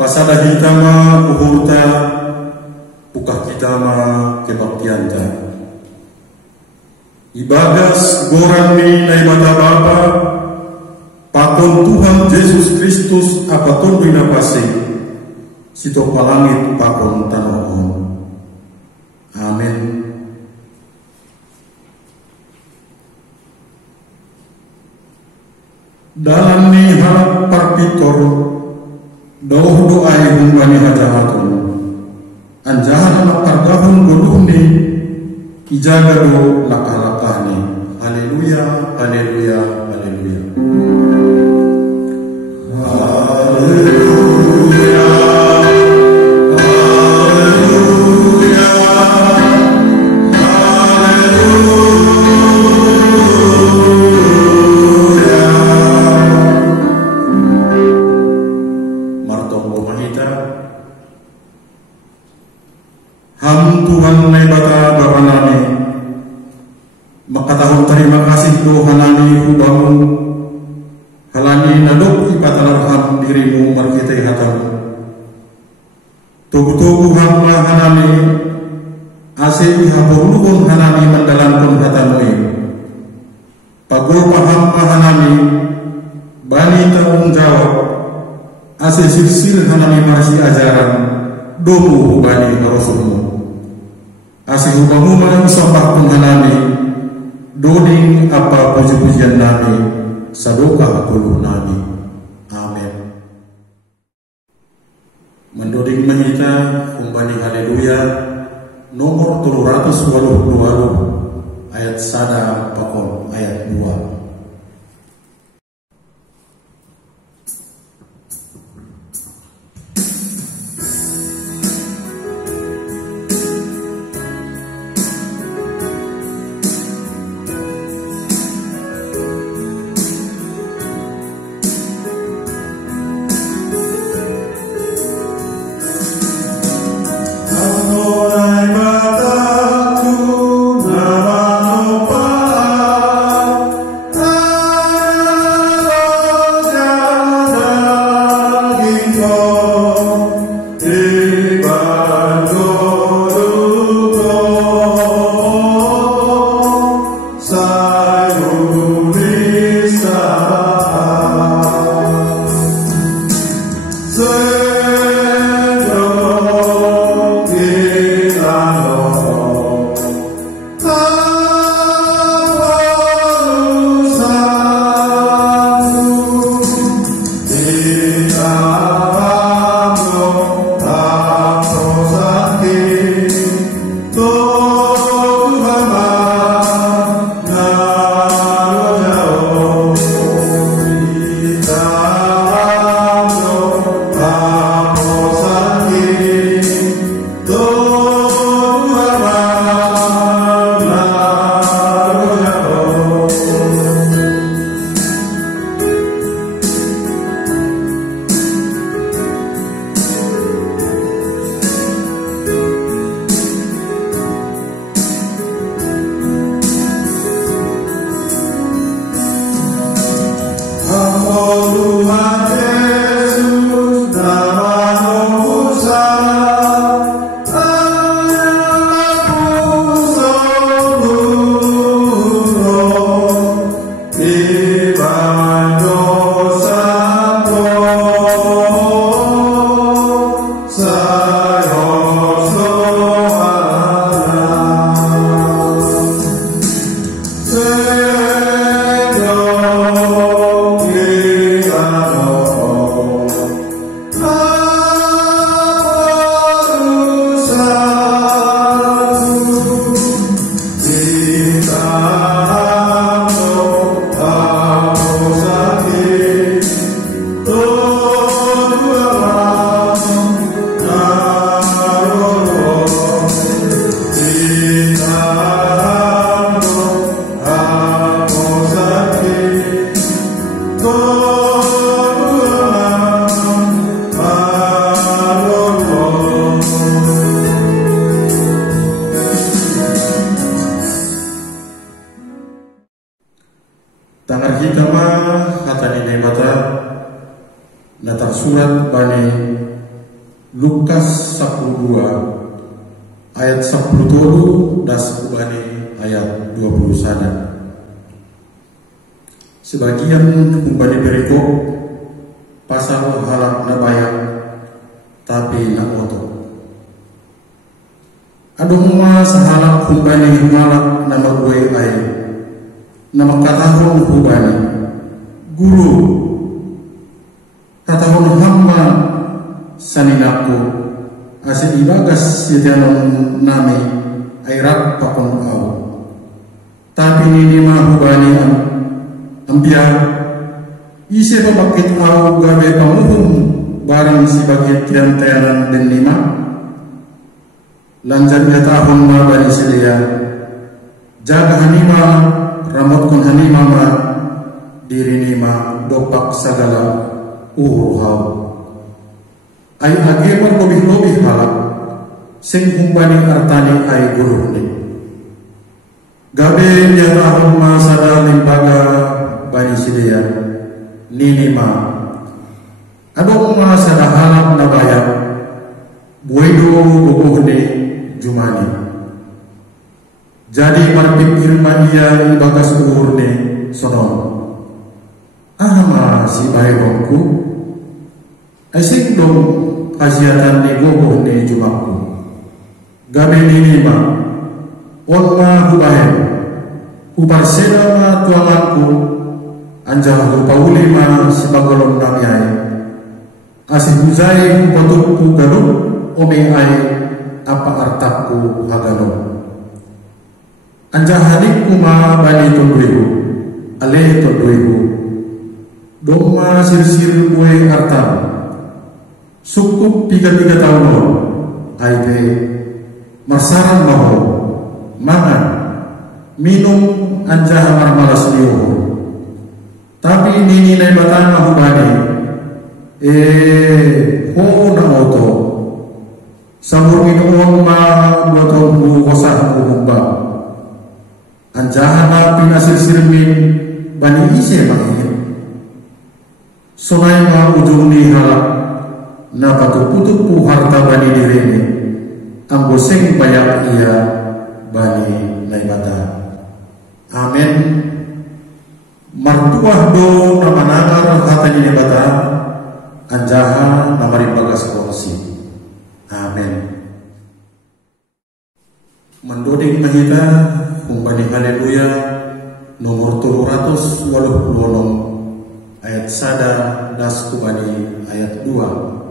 Pasada kita ma uhurta, pukah kita ma kebaktianta. Ibagas goran ni na ibada Bapa, pakon Tuhan Yesus Kristus apa tundu na pasing, sito palangit pakon tanoon. Amin. Dalam ni harap parpitor, dauh doai humbani hajahatun, anjahan anak pardahun guluh ni, ijaga do laka-laka ni. Haleluya, haleluya, haleluya. Haleluya. Tuhan na ibata Bapa nami, makatahon terima kasih Tuhan nami hubamu, halani nadok ipatanarham dirimu markitai hatamu. Tubuh-tubuh hamba hanami, asih hapurluhun hanami mendalamkan hatamu. Pagul hamba hanami, bani tanggung jawab, asih sirsil hanami marsi ajaran, domu hubani harosulmu. Asih hubang-hubang isambah penghanami, doding apa puji-pujian nami, sadoka puluh nami. Amin. Mendoding mahita, kumbani haleluya, nomor 382, ayat sada pakon ayat 2. surat bani Lukas 12 ayat 10 das kubani ayat 20 sana. Sebagian kumbani perikop pasal halak na bayak tapi na oto. Adong ma sahalak kumbani malak na magwe ay na makatahon kubani guru katahon hamba saninaku asin ibagas sitianon nami ay rak pakon au. Tapi nini mahubani ambia isi pabakit au gabe pamuhum barang si bagit tian-tianan den lima lanjan ya tahun ma bani sedia jaga hanima ramot kun hanima ma diri nima dopak sagala uruhau ay ageman lobih-lobih halak sing humbani artani ay guruni gabe ya tahun ma sada limbaga bani sedia ninima adong ma sada halak na bayak buedo bobohne jumani jadi marpikir mania ibagas urne sonon ahama si bayrongku asik dong kasiatan ni bobohne jumaku gabe ninima onma hubahen hubarseda ma tuanganku anjah pauli ma sebagolon namiai asih buzai hupatukku galuk ome ai apa artaku hagalon anjah halikku ma bani tondwehu ale tondwehu doma sir-sir kue artam sukup 3 tahun ai be masaran maho makan minum anjah amar malas liuh tapi nini nai batan mahu bani ho na oto sambur minum ma botol bu kosah bu humba anjaha ma pinasir sirmin bani ise makin sonai ma ujung ni halak na patuputuk pu harta bani direne ambo seng bayak ia bani nai batan. Amin. Martuah do nama nangar hatani ni bata anjaha namari bagas korsi. Amin. Mendoding mahita kumbani haleluya nomor 380 ayat sada das kubani ayat 2.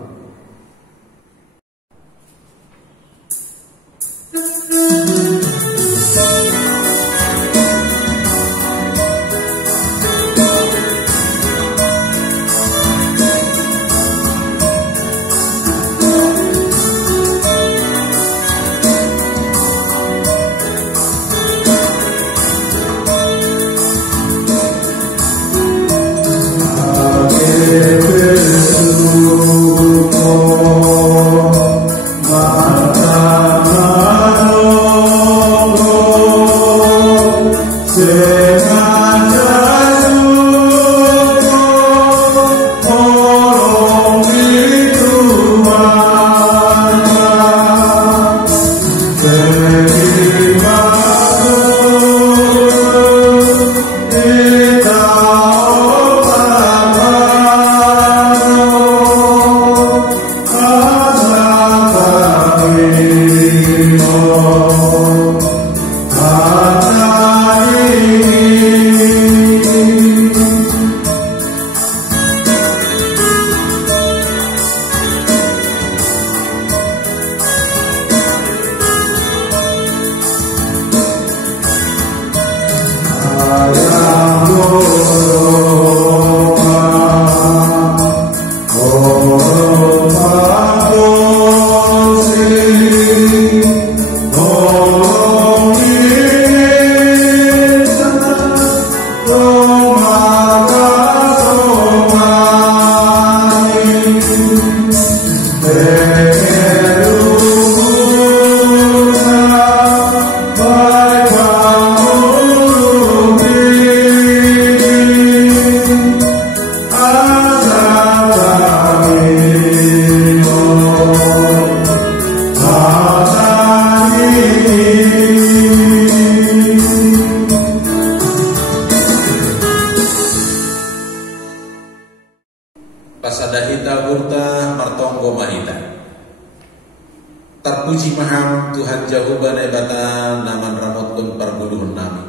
hubana ibatan naman ramotun parguluhun nami.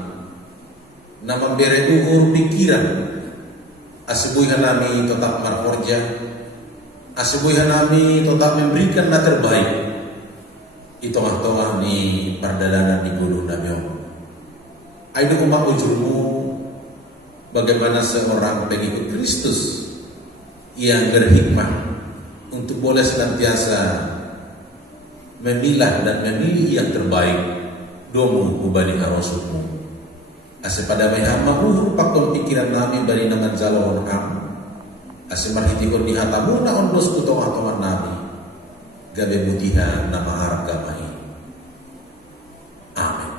Naman bere uhur pikiran. Asebuihan nami tetap marforja. Asebuihan nami tetap memberikan yang terbaik. Itongah-tongah ni perdadanan di guluh nami. Ayo umat ujurmu bagaimana seorang pengikut Kristus yang berhikmah untuk boleh senantiasa memilah dan memilih yang terbaik domu ubani arosukmu. Ase pada mayhama uhur pakon pikiran nami bari nangan zalawon ham. Ase marhitikon di hatamu na ondos kutong-tongan nami. Gabe butiha nama harga mahi. Amin.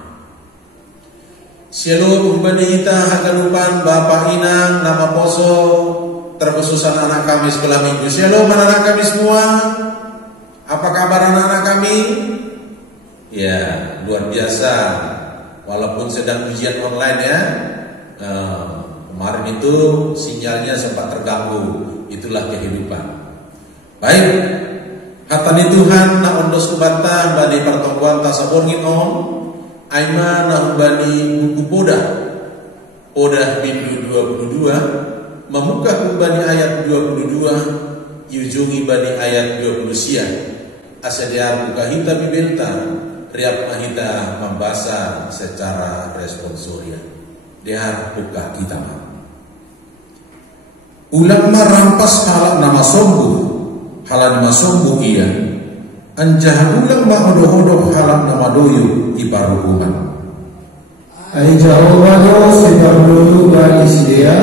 Shalom ubani hita hagalupan Bapak Inang nama poso terkhususan anak kami sekolah minggu. Shalom anak kami semua. Apa kabar anak-anak kami? Ya, luar biasa. Walaupun sedang ujian online ya. Kemarin itu sinyalnya sempat terganggu. Itulah kehidupan. Baik. Hatani Tuhan na ondos kubanta bani pertemuan tasabongin om. Aima na bani buku Podah Bindu 22 membuka bani ayat 22 yujungi bani ayat 20 siang. Asediar buka hita bibelta riap mahita membaca secara responsoria. Dia buka kita. Ulang merampas halak nama sombuh, halak nama sombuh iya. Anjah ulang odoh-odoh halak nama doyu ibaruhuman. Anjah odoh sebaruhu bagi sedia.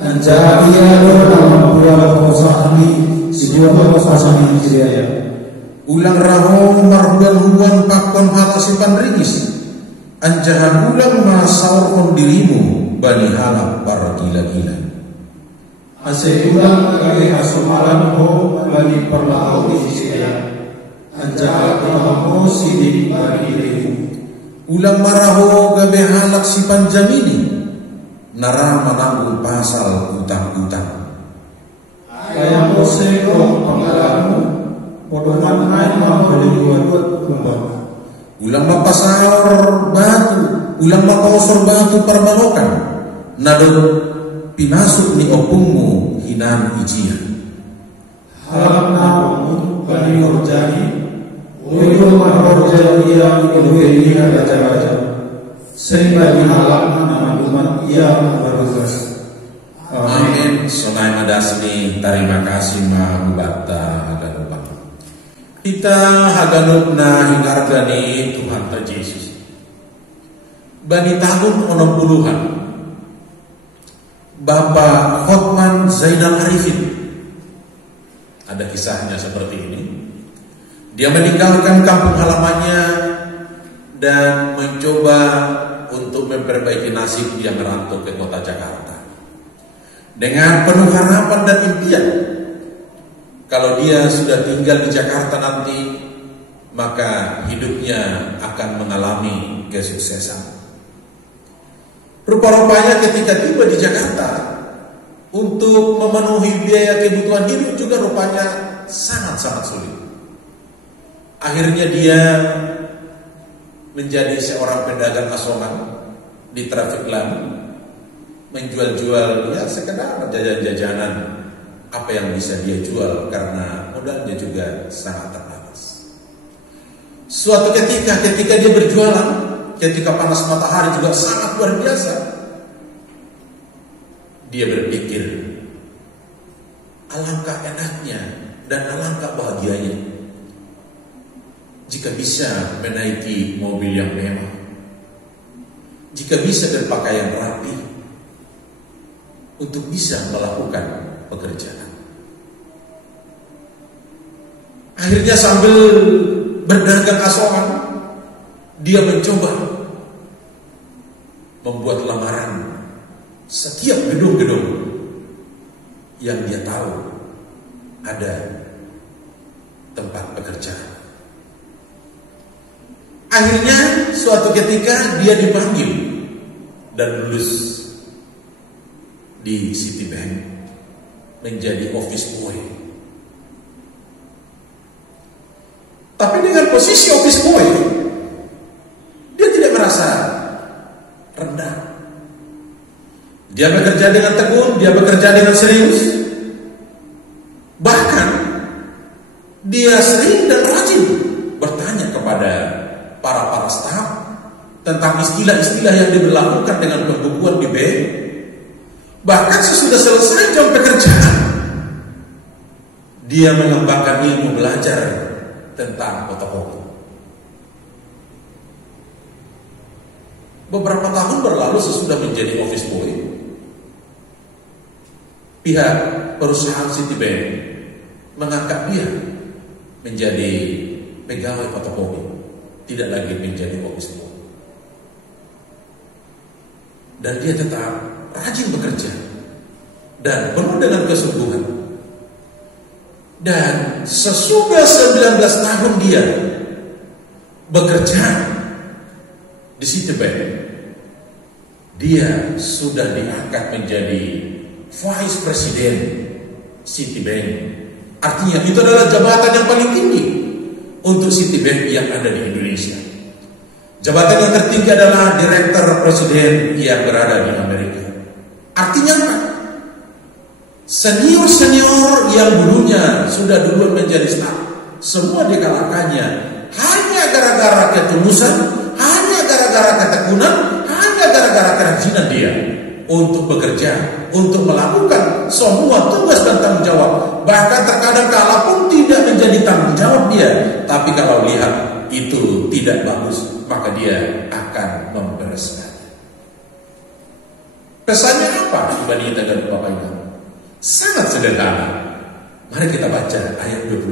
Anjah iya lo nama pula kosahami sedia kosahami sedia. Ulang raho marhuan-huan pakon halasipan ringis. Anjahan ulang masaur dirimu bani halak para gila-gila. Ase ulang kali asumalan ho bani perlahu isiya. Anjahan perlahu sidik bani dirimu. Ulang maraho gabe halak si panjamini. Nara menanggung pasal utang-utang. Ayam boseko pengalamu. Potongan main mau buat kumbang. Ulang mapasar batu, ulang mapasar batu permalokan. Nado pinasuk ni opungmu hinan ijian. Halam namu bani horjani, uido mahorjani yang keluarga raja-raja. Sehingga di halam nama ia berubah. Amin. Sonai madasni terima kasih mahubata agalupang. Kita hagalupna hingargani Tuhan ta Yesus. Bani tahun 60-an Bapak Hotman Zainal Arifin, ada kisahnya seperti ini. Dia meninggalkan kampung halamannya dan mencoba untuk memperbaiki nasib yang merantau ke kota Jakarta dengan penuh harapan dan impian. Kalau dia sudah tinggal di Jakarta nanti, maka hidupnya akan mengalami kesuksesan. Rupa-rupanya ketika tiba di Jakarta, untuk memenuhi biaya kebutuhan hidup juga rupanya sangat-sangat sulit. Akhirnya dia menjadi seorang pedagang asongan di traffic lamp, menjual-jual ya sekedar jajan-jajanan apa yang bisa dia jual karena modalnya juga sangat terbatas. Suatu ketika dia berjualan, ketika panas matahari juga sangat luar biasa, dia berpikir alangkah enaknya dan alangkah bahagianya jika bisa menaiki mobil yang mewah, jika bisa berpakaian rapi untuk bisa melakukan pekerjaan. Akhirnya sambil berdagang asongan, dia mencoba membuat lamaran setiap gedung-gedung yang dia tahu ada tempat pekerjaan. Akhirnya suatu ketika dia dipanggil dan lulus di Citibank menjadi office boy. Tapi dengan posisi office boy, merasa rendah. Dia bekerja dengan tekun, dia bekerja dengan serius. Bahkan dia sering dan rajin bertanya kepada para staf tentang istilah-istilah yang diberlakukan dengan pembukuan di bank. Bahkan sesudah selesai jam pekerjaan, dia mengembangkan ilmu belajar tentang fotokopi. Beberapa tahun berlalu sesudah menjadi office boy, pihak perusahaan Citibank mengangkat dia menjadi pegawai fotokopi, tidak lagi menjadi office boy. Dan dia tetap rajin bekerja dan penuh dengan kesungguhan. Dan sesudah 19 tahun dia bekerja di Citibank, dia sudah diangkat menjadi Vice President Citibank. Artinya itu adalah jabatan yang paling tinggi untuk Citibank yang ada di Indonesia. Jabatan yang tertinggi adalah Direktur Presiden yang berada di Amerika. Artinya apa? Senior-senior yang dulunya sudah duluan menjadi staf, semua dikalahkannya hanya gara-gara ketulusan, hanya gara-gara ketekunan, hanya gara-gara kerajinan dia untuk bekerja, untuk melakukan semua tugas dan tanggung jawab. Bahkan terkadang kalaupun tidak menjadi tanggung jawab dia, tapi kalau lihat itu tidak bagus, maka dia akan membereskan. Pesannya apa dibanding dengan Bapak Ibu? Sangat sederhana. Mari kita baca ayat 20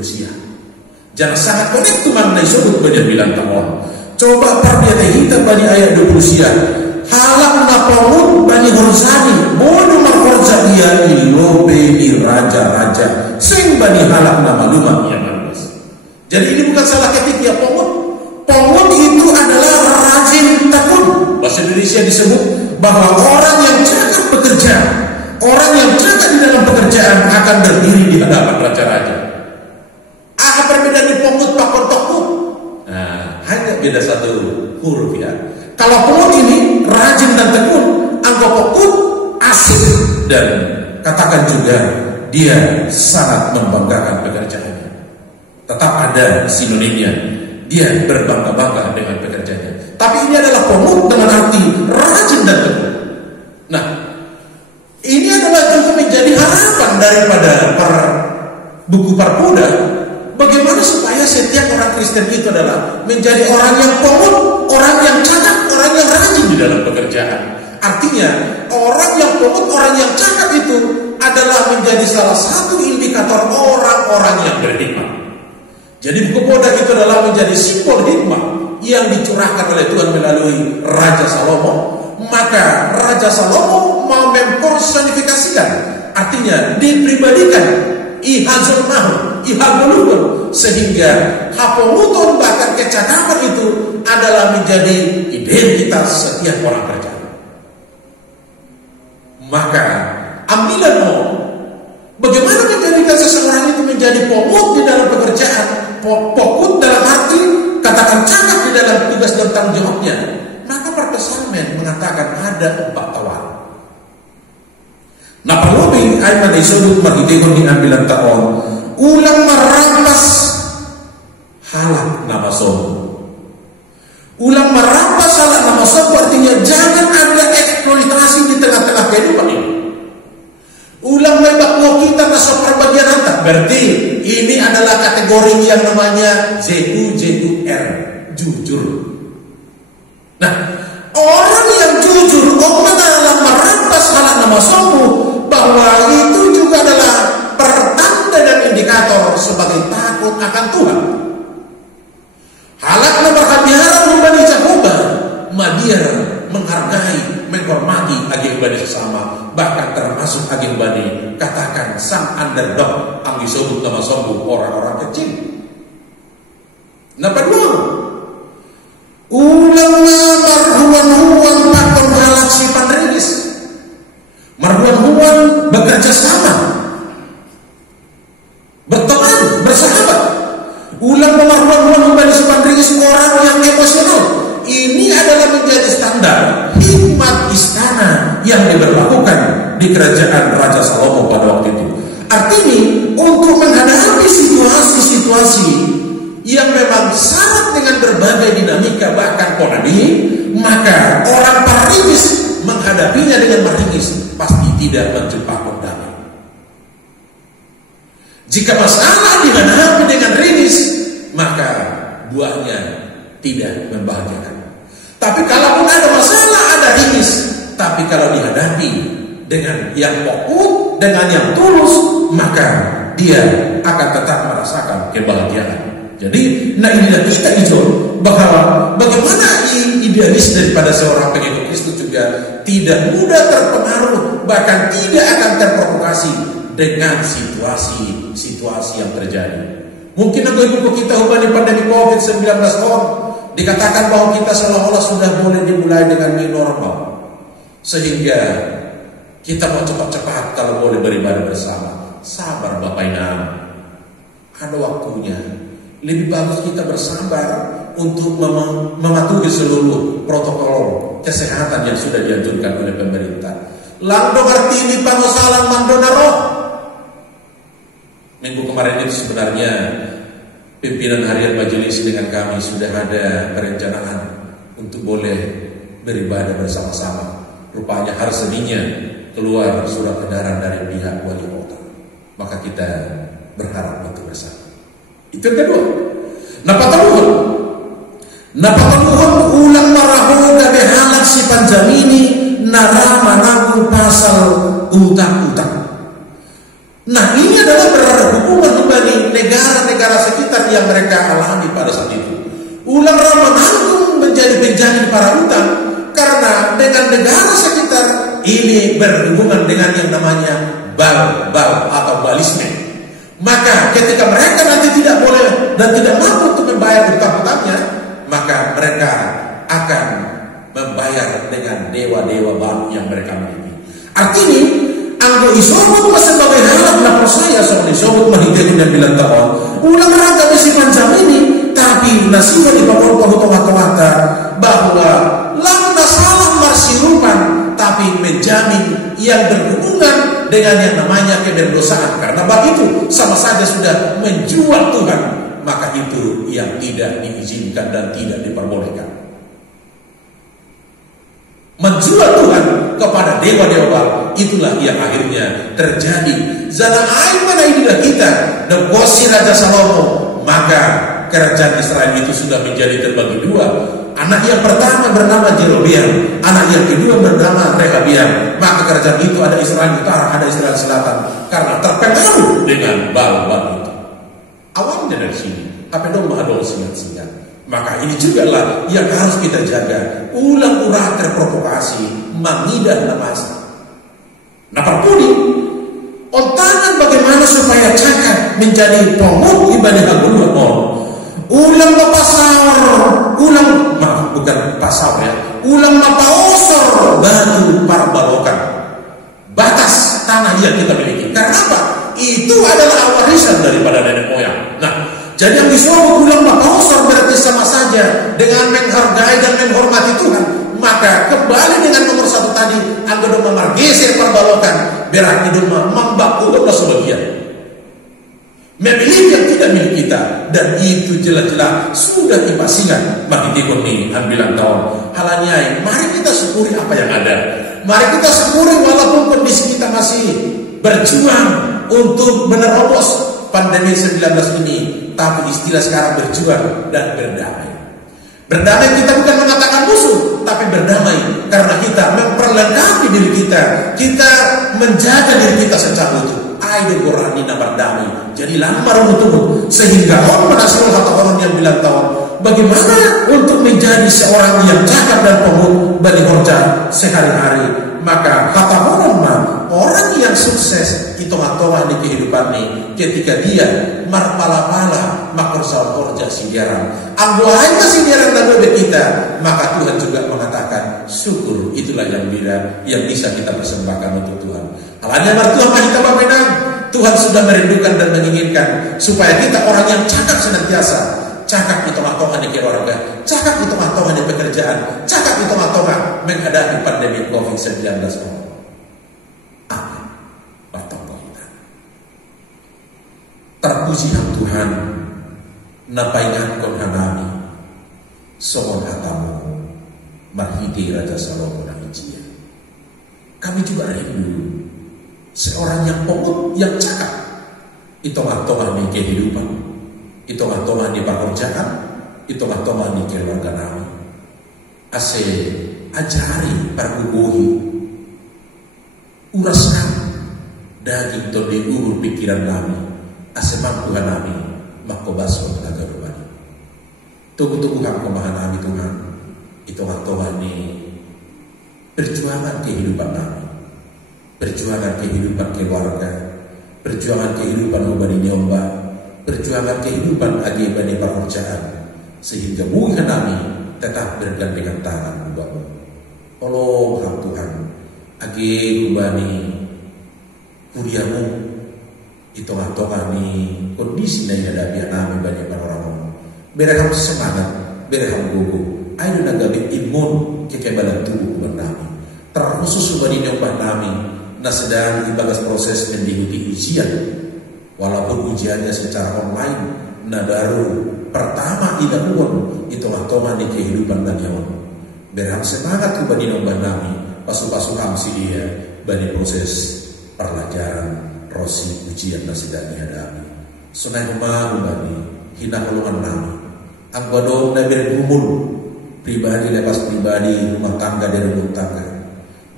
Jangan sangat konek tu mana disebut banyak bilang tamon. Coba perhatian kita bani ayat 20 halak napawun bani horzani bodoh marhorza ia ilobe di raja-raja sing bani halak nama lumah yang manis. Jadi ini bukan salah ketik ya pomut. Pomut itu adalah rajin tekun. Bahasa Indonesia disebut bahwa orang yang cakap bekerja, orang yang cakap di dalam pekerjaan akan berdiri di hadapan raja-raja. Apa perbedaan di pomut pakor tokut? Nah, hanya beda satu huruf ya. Kalau pomut ini rajin dan tekun, anggo pokut asik dan katakan juga dia sangat membanggakan pekerjaannya. Tetap ada sinonimnya. Dia berbangga-bangga dengan pekerjaannya. Tapi ini adalah pomut dengan arti rajin dan tekun. Nah, ini adalah juga menjadi harapan daripada buku Parpoda. Bagaimana supaya setiap orang Kristen itu adalah menjadi orang yang pomut, orang yang cakap, orang yang rajin di dalam pekerjaan. Artinya orang yang pomut, orang yang cakap itu adalah menjadi salah satu indikator orang-orang yang berhikmat. Jadi buku Poda itu adalah menjadi simbol hikmah yang dicurahkan oleh Tuhan melalui Raja Salomo. Maka Raja Salomo mau mempersonifikasikan, artinya dipribadikan ihazulmahu, sehingga hapomuton bahkan kecakapan itu adalah menjadi identitas setiap orang kerja. Maka ambilan bagaimana menjadikan seseorang itu menjadi pomut di dalam pekerjaan, pokut dalam arti katakan cakap di dalam tugas dan tanggung jawabnya. Maka Perpesalmen mengatakan ada 4 tawaran. Nah, perlobi ayat disebut magidekon di ambilan taon ulang merampas halak nama sombong. Ulang merampas halak nama sombong artinya jangan ada eksploitasi di tengah-tengah kehidupan ini. Ulang membakwa kita masuk perbagian harta. Berarti ini adalah kategori yang namanya ZUR, jujur. Nah, orang yang jujur, orang adalah merampas halak nama sombong, bahwa itu juga adalah pertanda dan indikator sebagai takut akan Tuhan. Halak berhadiah membani Jehovah, madia menghargai, menghormati agen bani sesama, bahkan termasuk agen bani katakan sang underdog yang disebut nama sombong orang-orang kecil. Nah, kedua, ulangnya marhuan-huan pakon halak si panregis. Marhuan-huan bekerja sama, berteman, bersahabat. Ulang marhuan-huan membani si panregis orang yang emosional. Ini adalah menjadi yang diberlakukan di kerajaan Raja Salomo pada waktu itu. Artinya untuk menghadapi situasi-situasi yang memang syarat dengan berbagai dinamika bahkan ponadi, maka orang paringis menghadapinya dengan meringis pasti tidak menciptakan damai. Jika masalah dihadapi dengan ringis, maka buahnya tidak membahagiakan. Tapi kalaupun ada masalah, ada ringis, tapi kalau dihadapi dengan yang fokus, dengan yang tulus, maka dia akan tetap merasakan kebahagiaan. Jadi, inilah kita hijau bahwa bagaimana idealis daripada seorang pengikut Kristus juga tidak mudah terpengaruh, bahkan tidak akan terprovokasi dengan situasi yang terjadi. Mungkin ibu kita hubungi pandemi COVID-19 dikatakan bahwa kita seolah-olah sudah boleh dimulai dengan new normal, sehingga kita mau cepat-cepat kalau boleh beribadah bersama. Sabar Bapak Ibu, ada waktunya. Lebih bagus kita bersabar untuk mematuhi seluruh protokol kesehatan yang sudah dianjurkan oleh pemerintah. Langdong artini panosalang mandonaro. Minggu kemarin itu sebenarnya pimpinan harian majelis dengan kami sudah ada perencanaan untuk boleh beribadah bersama-sama. Rupanya hari Seninnya keluar surat edaran dari pihak wali kota. Maka kita berharap untuk bersama. Itu yang kedua. Napataluhun ulang marahu gabe halak si panjamini narama nagu pasal utang-utang. Nah, ini adalah berhubungan dengan negara-negara sekitar yang mereka alami pada saat itu. Ulang ramananggung menjadi penjamin para utang karena dengan negara sekitar ini berhubungan dengan yang namanya bal atau balisme. Maka ketika mereka nanti tidak boleh dan tidak mampu untuk membayar utang-utangnya, maka mereka akan membayar dengan dewa-dewa baru yang mereka miliki. Artinya, anggo isobut sebagai halak lapor saya soal isobut mahidin dan bilang tahun ulang rangka besi panjang ini, tapi nasiba di bawah tomat-tomata bahwa lamna salah marsirupan, tapi menjamin yang berhubungan dengan yang namanya keberdosaan. Karena bab itu sama saja sudah menjual Tuhan, maka itu yang tidak diizinkan dan tidak diperbolehkan. Menjual Tuhan kepada dewa-dewa baru, itulah yang akhirnya terjadi. Zala air mana inilah kita negosi Raja Salomo, maka kerajaan Israel itu sudah menjadi terbagi dua. Anak yang pertama bernama Jerobeam, anak yang kedua bernama Rehabiam. Maka kerajaan itu ada Israel Utara, ada Israel Selatan, karena terpengaruh dengan Baal itu. Awalnya dari sini, apa dong mahadol singat-singat. Maka ini juga lah yang harus kita jaga. Ulang urah terprovokasi, mangidah namasa. Naparpudi, ontangan bagaimana supaya cakap menjadi pengut ibadah agulun. Ulang mapasar, bukan pasar ya. Ulang mapaosor batu parbalokan. Batas tanah yang kita miliki. Karena apa? Itu adalah warisan daripada nenek moyang. Nah, jadi yang disebut ulang mapaosor berarti sama saja dengan menghargai dan menghormati Tuhan. Maka kembali dengan nomor satu tadi, anggo doma margeser parbalokan, berarti doma membaku doma sebagian. Memiliki yang tidak milik kita, dan itu jelas-jelas sudah dipastikan. Bagi dikoni ambilan tahun halanyai, mari kita syukuri apa yang ada. Mari kita syukuri walaupun kondisi kita masih berjuang untuk menerobos pandemi 19 ini, tapi istilah sekarang berjuang dan berdamai. Berdamai kita bukan mengatakan musuh, tapi berdamai karena kita memperlengkapi diri kita. Kita menjaga diri kita secara utuh. Ayo Qur'an ini berdamai. Jadi lamar untuk sehingga orang menasihati satu orang yang bilang tahu bagaimana untuk menjadi seorang yang cakap dan pengut bagi horja sehari-hari. Maka kata orang yang sukses itu matoma di kehidupan ini ketika dia marpala-pala makor horja sidiaran. Ambuai sidiaran dan kita, maka Tuhan juga mengatakan syukur. Itulah yang bisa kita persembahkan untuk Tuhan. Halanya mertua kita Bapak, Tuhan sudah merindukan dan menginginkan supaya kita orang yang cakap senantiasa. Cakap itu matokan di keluarga, cakap itu matokan di pekerjaan, cakap itu matokan menghadapi pandemi COVID-19. Amin. Bertambah kita. Terpuji Tuhan, napaingan kon hanami, songon hatamu, marhiti Raja Salomo dan Ijia. Kami juga rindu seorang yang pokok, yang cakap, hitung-hitungan di kehidupan, hitung-hitungan di pekerjaan, hitung-hitungan di keluarga kami. Ase ajari pergubuhi, uraskan daging to di urut pikiran kami, ase mampu kami makobaso tenaga rubani. Tunggu-tunggu kemahan kami Tuhan, hitung-hitungan di perjuangan kehidupan kami, perjuangan kehidupan keluarga, perjuangan kehidupan ubani nyomba, perjuangan kehidupan agi bani pekerjaan, sehingga mungkin kami tetap bergandengan tangan Bapak. Tolong Tuhan, agi ubani kuriamu hitung-hitungan ni kondisi yang dihadapi kami banyak orang. Berham semangat, berham gugup. Ayo nagabi imun kekebalan tubuh kami. Terkhusus ubani nyomba kami, nah sedang ibagas proses mendikuti ujian, walaupun ujiannya secara online, nah baru pertama idakuan itulah toman di kehidupan banyawan. Berham semangat ke bani nombah nami, pasu-pasu hamsi dia bani proses pelajaran rosi ujian nah sedang dihadapi. Sunai rumah bani hina kolongan nami, anggodong na bergumul pribadi lepas pribadi, rumah tangga dari rumah tangga.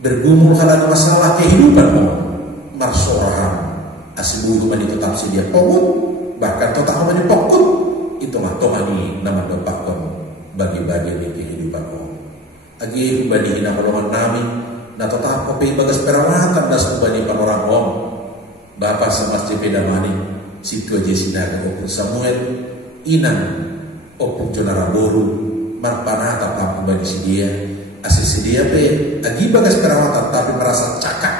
Bergumul karena masalah kehidupan marsoraham asibu rumah itu tetap sedia pokok, bahkan total rumah pokok itu mah tomani nama dopakon bagi-bagi di kehidupan agi bani hina kolongan nami na total kopi bagas perawatan das bani panorang Bapak Semas JP Damani situ aja sinaga opung Samuel inan opung Jonara Boru marpana tatap bani sidia asis dia pe agi bagas perawatan tapi merasa cakap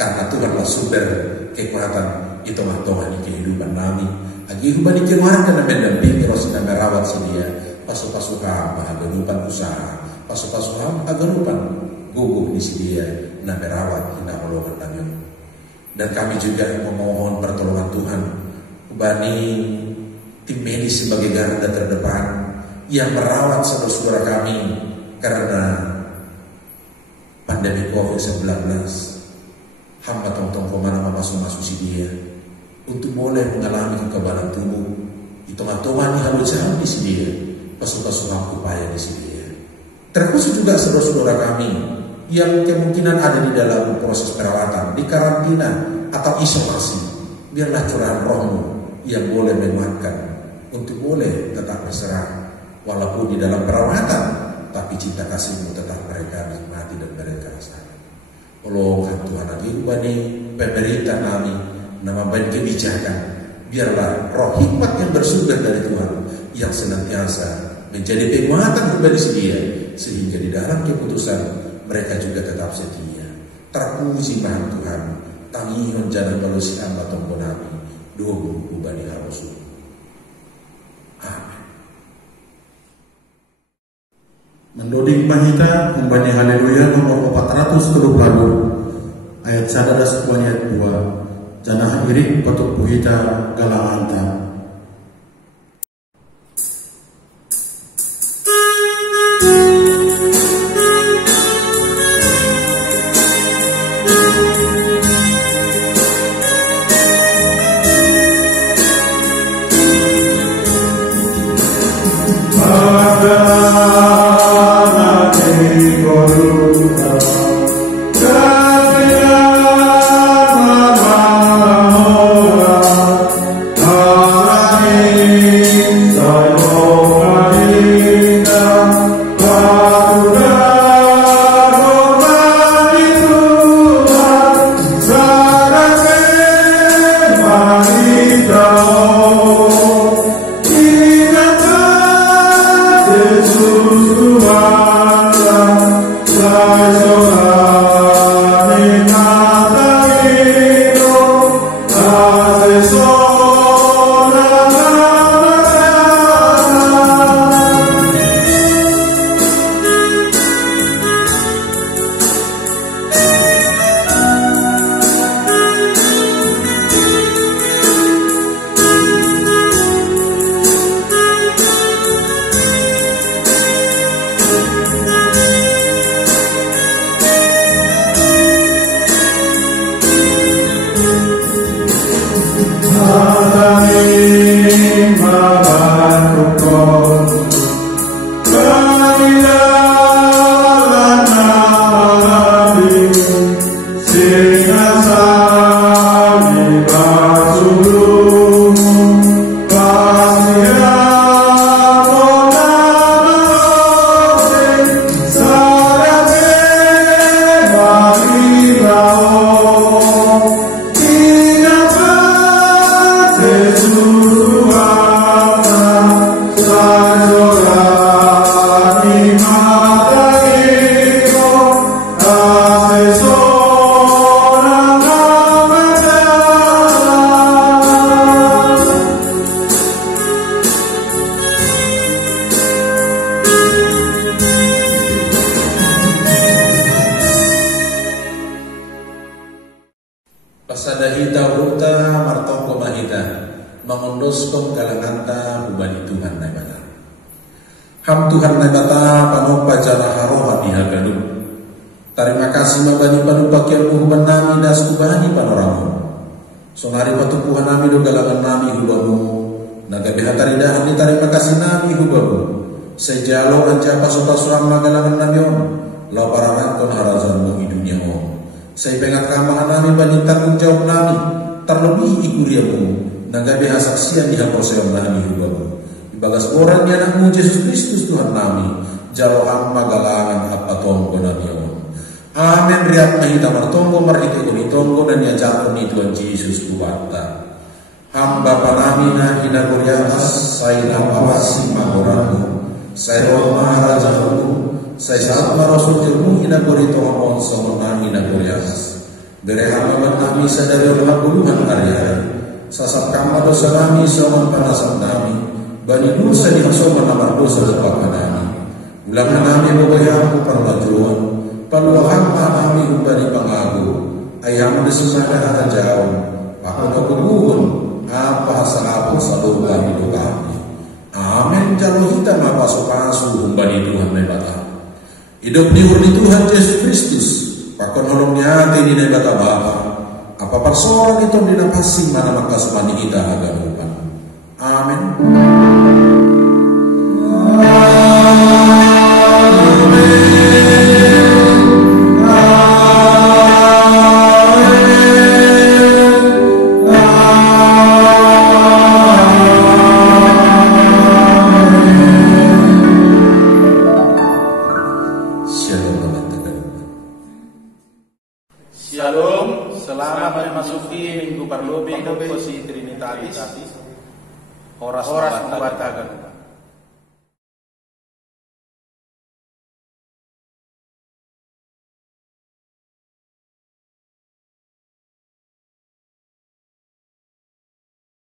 karena Tuhanlah sumber kekuatan itu mah tomani kehidupan nami agi rubani keluarga na mendampingi rosi na merawat sedia pasu-pasu ham agarupan usaha pasu-pasu ham agarupan gugup di sedia na merawat hina kolongan nami. Dan kami juga memohon pertolongan Tuhan ubani tim medis sebagai garda terdepan yang merawat saudara-saudara kami karena pandemi COVID-19. Hamba tong-tong kemana masuk-masuk si dia untuk boleh mengalami kekebalan tubuh. Hitung-hitungan yang harus jauh di sini dia, pasukan upaya di sini dia. Terkhusus juga saudara-saudara kami yang kemungkinan ada di dalam proses perawatan, di karantina atau isolasi. Biarlah curahan rohmu yang boleh menguatkan untuk boleh tetap berserah walaupun di dalam perawatan, tapi cinta kasihmu tetap mereka nikmati dan mereka rasakan. Tolong Tuhan lagi ubani pemerintah kami nama baik kebijakan, biarlah roh hikmat yang bersumber dari Tuhan yang senantiasa menjadi penguatan kepada dia sehingga di dalam keputusan mereka juga tetap setia. Terpuji Maha Tuhan, tangihon jalan balusi hamba tonggo nami, dobu ubani harosu. Amin. Mendoding mahita umbani haleluya nomor 432 ayat 1 ayat 2 janah irik patuk puhita galanganta. Dahita uta martongko mahita mengondoskom kalanganta hubani Tuhan naibata. Ham Tuhan naibata panopa jana haroha bihagadu. Terima kasih mabani panupakian huban nami das kubani panoramu. Sonari patupuhan nami do galangan nami hubamu. Nagabi hatari dahan ni terima kasih nami hubamu. Sejalo anja paso-pasoan magalangan nami om. Laparan kon harazanmu di dunia om. Saya pengat kamahan nami bani tanggung jawab nami. Terlebih ikuriamu. Nagabi hasaksian di haposeom nami hubamu. Ibagas orang di anakmu Yesus Kristus Tuhan nami. Jalo amma galangan apa tongko nami om. Amin. Riat mahita martongko marhite tongko dan yajakon ni Tuhan Yesus kuwata. Hamba panamina hina kuriatas saya napawasi magoranmu. Saya roh maharajamu. Saya saat marasul ilmu hina kurito amon sama hina kuriatas. Bere hamba nami sadari orang puluhan hari-hari. Sasap kama dosa nami sama panasam nami. Bani dosa di hasoma namar dosa lepakan nami. Ulangan nami babayamu parwajuan. Paluahan nami ubani pangagu. Ayam disemada jauh. Aku nakubuhun. Apa sahabu selalu hidup kami. Amin. Jalo kita mapasu-pasu umbani Tuhan nebata. Hidup di Tuhan Yesus Kristus. Pakon nolongnya hati di nebata Bapa. Apa persoalan itu dinapasi mana maka semani kita agamukan. Amin. Shalom, selamat memasuki Minggu Parlobe Kosi Trinitatis. Horas Wartagan.